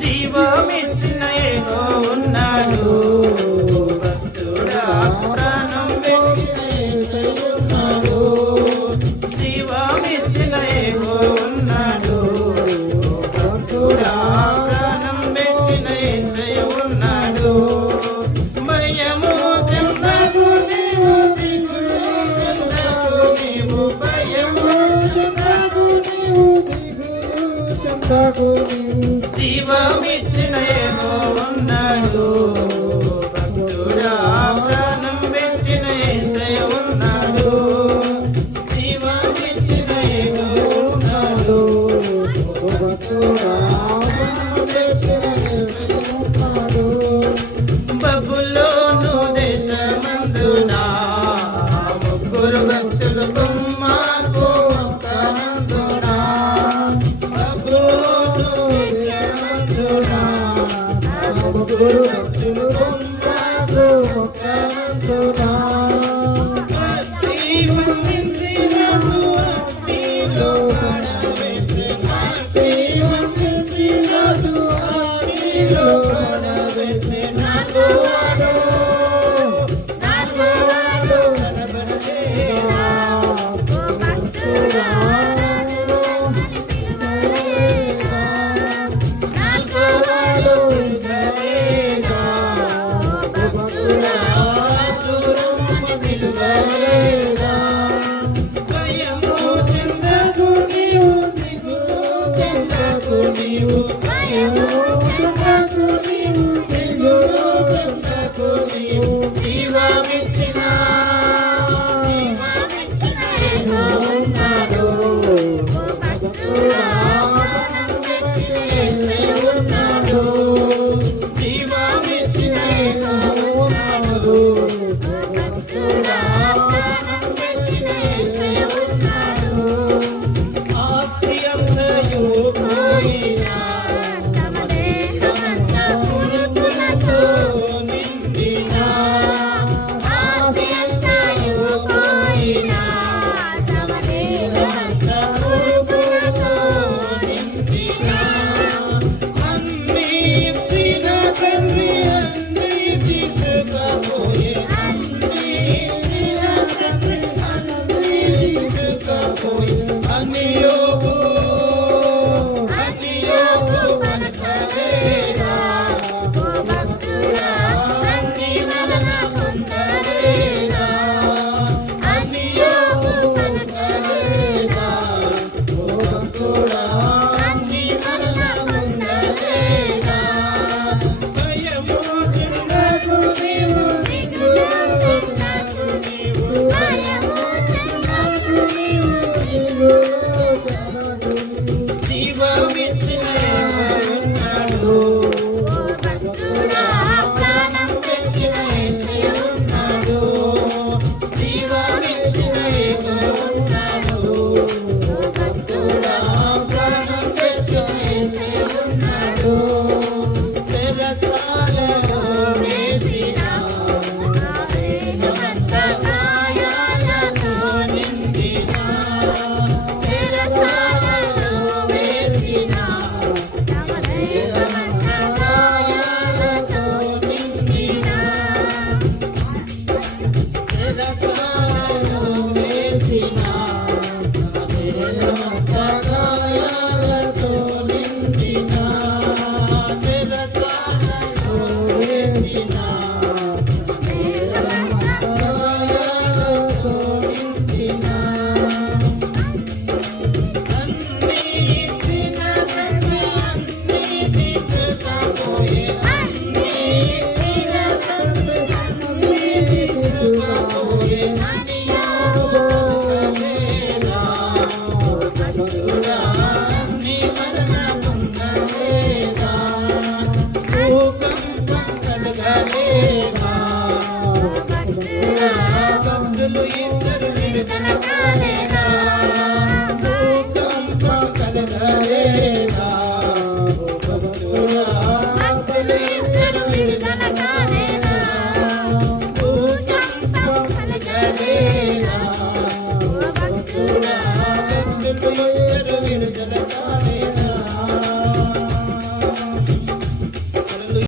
జీవమిచ్చిన యెహోవా ఉన్నాడు, భక్తుడా ప్రాణం పెట్టిన యేసయ్య ఉన్నాడు. జీవమిచ్చిన యెహోవా ఉన్నాడు, భక్తుడా ప్రాణం పెట్టిన యేసయ్య ఉన్నాడు. భయము చెందకు నీవు, దిగులు చెందకు నీవు, భయము చెందకు నీవు, దిగులు చెందకు నీవు. జీవమిచ్చిన యెహోవా ఉన్నాడు, భక్తుడా ప్రాణం పెట్టిన యేసయ్య ఉన్నాడు. జీవమిచ్చిన యెహోవా ఉన్నాడు, భక్తుడా ప్రాణం పెట్టిన యేసయ్య ఉన్నాడు. బబులోను దేశమందున ముగ్గురు భక్తులు కొమ్మకు మొక్కనందున, ముగ్గురు భక్తులు కొమ్మకు మొక్కనందున, చూడు భక్తులు ఇద్దరు నిన్ను కనగానేనా